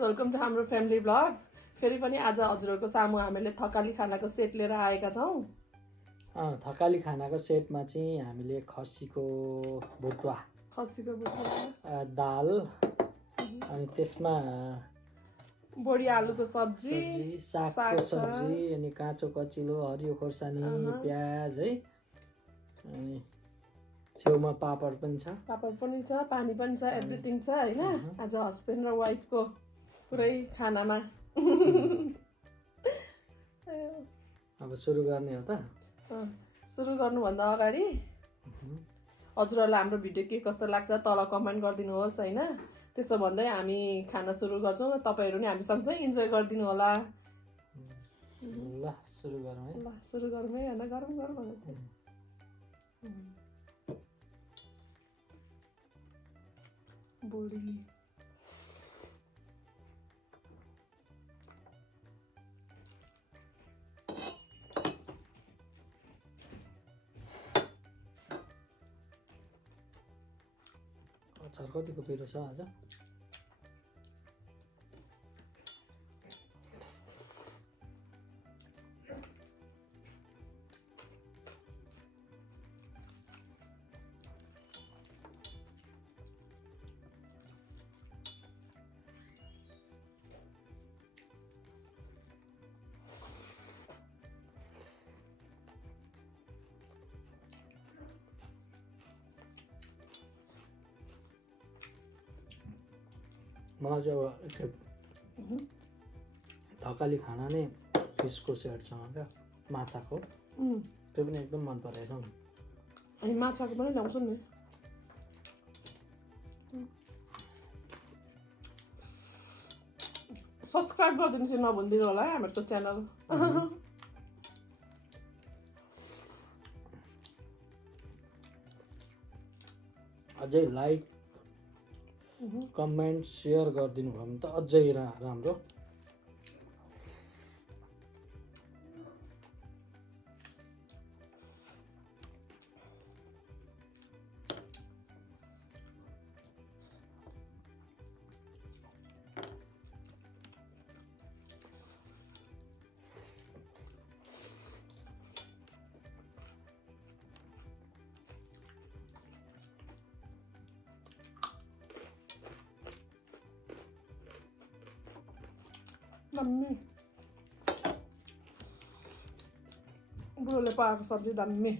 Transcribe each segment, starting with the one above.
Guys, welcome to हाम्रो family blog. फेरि पनि आज हजुरहरूको सामु हामीले थकाली खानाको सेट लिएर आएका छौँ। थकाली खानाको सेटमा चाहिँ हामीले खसीको बुटुवा, दाल अनि त्यसमा बोडी आलुको सब्जी, सागको सब्जी अनि काँचो कचिलो हरियो खोर्सानी प्याज है, अनि छेउमा पापड पनि छ, पानी पनि छ, एभ्रिथिङ छ हैन। आज हस्बेन्ड र वाइफको पुरै खानामा अब सुरु गर्ने हो त। सुरु गर्नुभन्दा अगाडि हजुरहरूलाई हाम्रो भिडियो के कस्तो लाग्छ तल कमेन्ट गरिदिनुहोस् हैन। त्यसो भन्दै हामी खाना सुरु गर्छौँ, तपाईहरु नि हामी सँगसँगै इन्जोय गरिदिनु होला। ल सुरु गरौँ है। ल सुरु गरौँ है, हैन गरौँ गरौँ। बोडी अचार कतिको पिरो छ आज? मलाई चाहिँ अब एकखेप थकाली खाना नै फिसको सेटसँग क्या, माछाको त्यो पनि एकदम मन परेछ। अनि माछाको पनि ल्याउँछौँ नि। सब्सक्राइब गरिदिनु चाहिँ नभुलिदिनु होला है हाम्रो त च्यानल। अझै लाइक कमेन्ट सेयर गरिदिनु भयो भने त अझै राम्रो। दामी बुढोले पकाएको सब्जी दामी।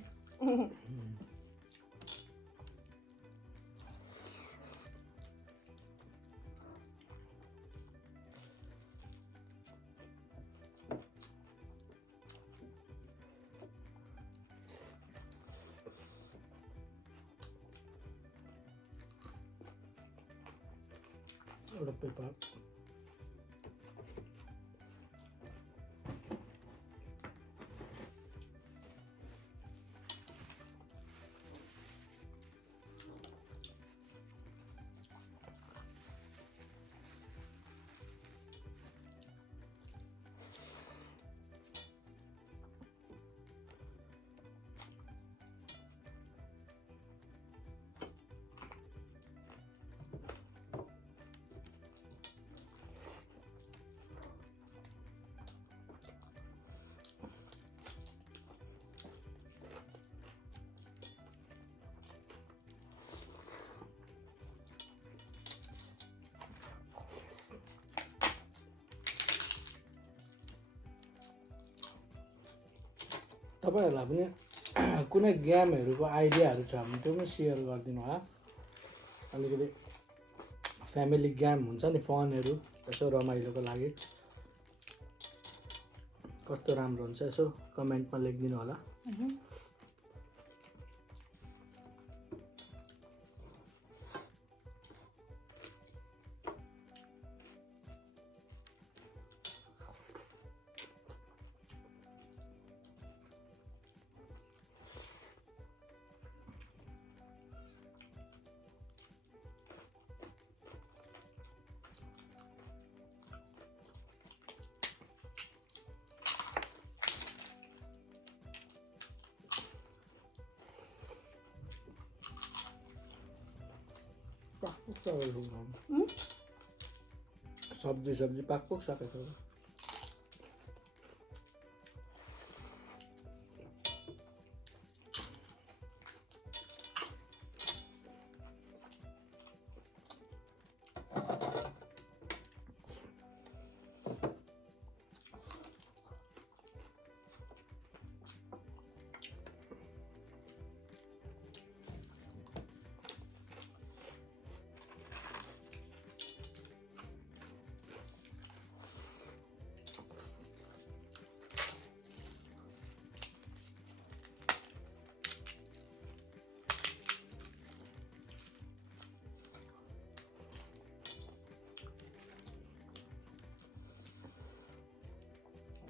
एउटा पेपर तपाईहरुलाई पनि कुनै गेमहरूको आइडियाहरू छ भने त्यो पनि सेयर गरिदिनु होला। अलिकति फ्यामिली गेम हुन्छ नि, फनहरू यसो रमाइलोको लागि कस्तो राम्रो हुन्छ यसो कमेन्टमा लेखिदिनु होला। सब्जी पाकपुक सकेको छ।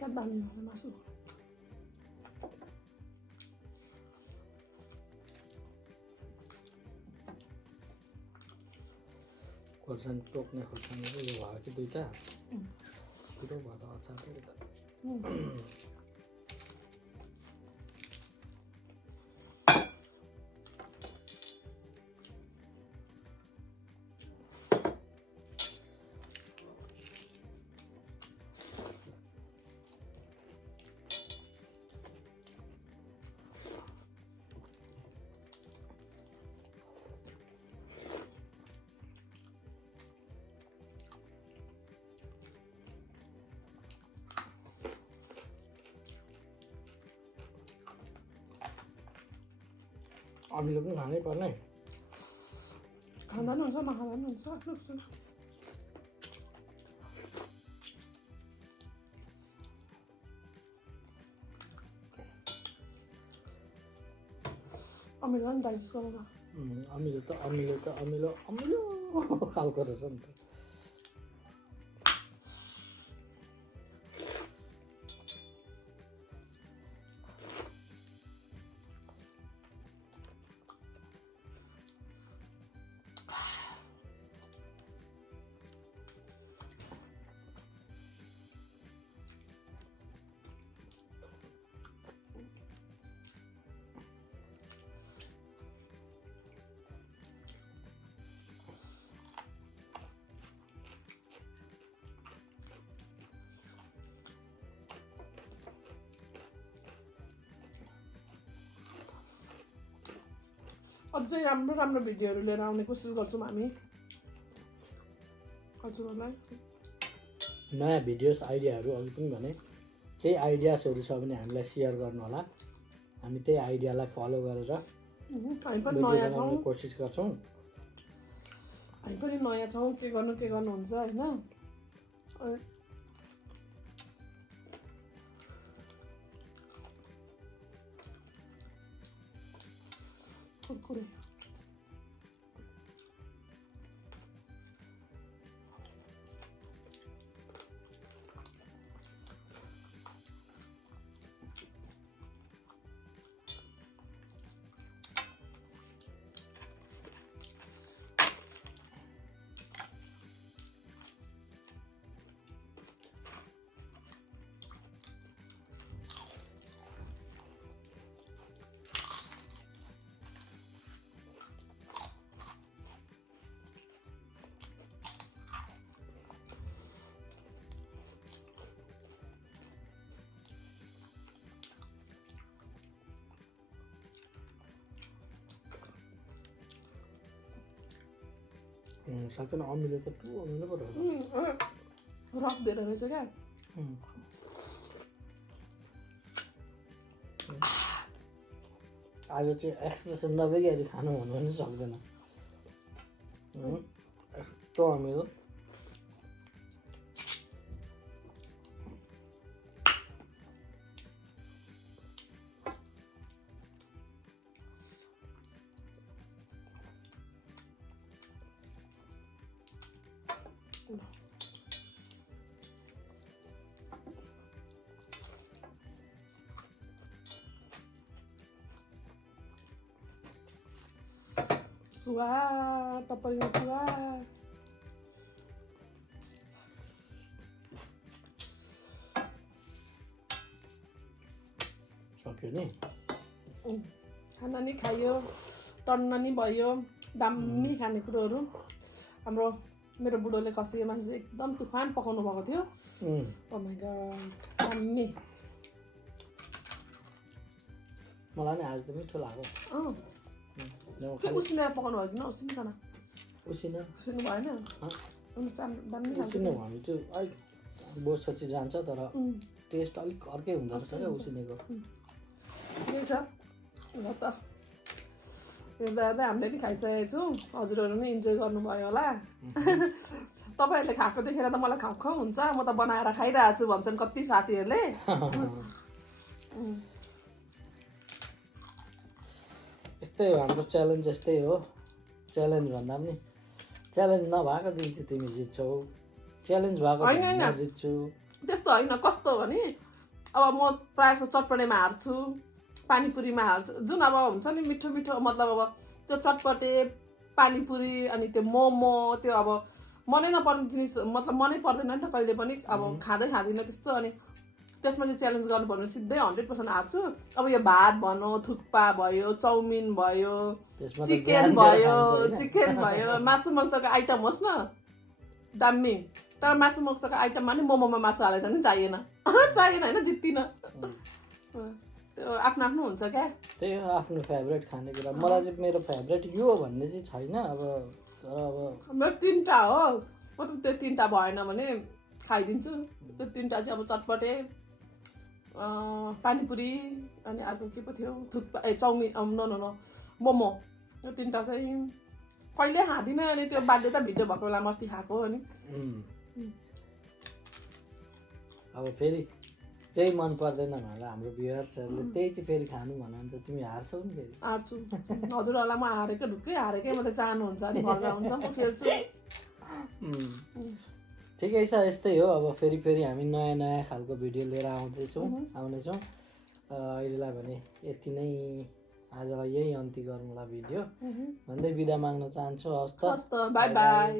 क्या दामी भयो मासु। खोर्सानी टोक्ने खोर्सानी चाहिँ यो भयो कि दुईटा ठुलो भयो त अचार चाहिँ त। अमिलो पनि खानै पर्ने। खाँदा पनि हुन्छ नखाँदा पनि हुन्छ आफ्नो आफ्नो। अमिलो पनि डाइजेस्ट गरेर अमिलो खालको रहेछ नि त। अझै राम्रो राम्रो भिडियोहरू लिएर आउने कोसिस गर्छौँ हामी हजुरहरूलाई। नयाँ भिडियोस आइडियाहरू अघि पनि भने केही आइडियासहरू छ भने हामीलाई सेयर गर्नु होला। हामी त्यही आइडियालाई फलो गरेर हामी पनि नयाँ छौँ, कोसिस गर्छौँ। हामी पनि नयाँ छौँ, के गर्नु हुन्छ होइन। कुरकुरे साँच्चै नै अमिलो त टु अमिलो पो रहेछ। रस दिएर रहेछ क्या। आज चाहिँ एक्सप्रेसन नबेगरी खानु भन्नु पनि सक्दैन, यस्तो अमिलो। स्वाद टपरीमा स्वाद। सक्यो नि, खाना नि खायो, टन्न नि भयो, दामी खानेकुरोहरू। हाम्रो मेरो बुढोले खसी मासु चाहिँ एकदम तुफान पकाउनु भएको थियो ओ माय गॉड मम्मी मलाई नि आज त मिठो लाग्यो के उसिनेर पकाउनु भयो किन उसिनिकन उसिन्नु भएन उसिन्नु भने चाहिँ अलिक बोसपछि जान्छ तर टेस्ट अलिक अर्कै हुँदो रहेछ क्या उसिनेको ठिकै छ ल त हेर्दा हेर्दै हामीले नि खाइसकेको छौँ हजुरहरू नि इन्जोय गर्नुभयो होला तपाईँहरूले खाएको देखेर त मलाई खाउ खाउ हुन्छ म त बनाएर खाइरहेको छु भन्छन् कति साथीहरूले यस्तै हो हाम्रो च्यालेन्ज यस्तै हो च्यालेन्ज भन्दा पनि च्यालेन्ज नभएको दिन चाहिँ तिमी जित्छौ च्यालेन्ज भएको दिन म जित्छु त्यस्तो होइन कस्तो हो भने अब म प्रायः जस्तो चटपटेमा हार्छु पानीपुरीमा हाल्छु जुन अब हुन्छ नि मिठो मिठो मतलब अब त्यो चटपटे पानीपुरी अनि त्यो मोमो त्यो अब मनै नपर्ने जिनिस मतलब मनै पर्दैन नि त कहिले पनि अब खाँदिनँ त्यस्तो अनि त्यसमा चाहिँ च्यालेन्ज गर्नुपर्ने सिधै 100% हार्छु अब यो भात भनौँ थुक्पा भयो चाउमिन भयो चिकन भयो मासु मांसको आइटम होस् न दामी तर मासु मांसको आइटममा नि मोमोमा मासु हालेछ नि चाहिएन होइन जित्दिनँ त्यो आफ्नो आफ्नो हुन्छ क्या त्यही हो आफ्नो फेभरेट खानेकुरा मलाई चाहिँ मेरो फेभरेट यो भन्ने चाहिँ छैन अब तर अब मेरो 3टा हो मतलब त्यो 3टा भएन भने खाइदिन्छु त्यो 3टा चाहिँ अब चटपटे पानीपुरी अनि अर्को के पो थियो थुक्पा चाउमिन नो मोमो यो 3टा चाहिँ कहिले खाँदिनँ अनि त्यो बाध्यता भिडियो भएको बेला मस्ती खाएको हो नि अब फेरि त्यही मन पर्दैन होला हाम्रो भ्युअर्सहरूले त्यही चाहिँ फेरि खानु भन्यो भने त तिमी हार्छौ नि फेरि हार्छु हजुरहरूलाई म हारेको ढुक्कै हारेकै मात्रै चाहनुहुन्छ अनि मजा हुन्छ म खेल्छु ठिकै छ यस्तै हो अब फेरि हामी नयाँ खालको भिडियो लिएर आउनेछौँ अहिलेलाई भने यति नै आजलाई यही अन्त्य गरौँला भिडियो भन्दै बिदा माग्न चाहन्छु हस्त बाई बाई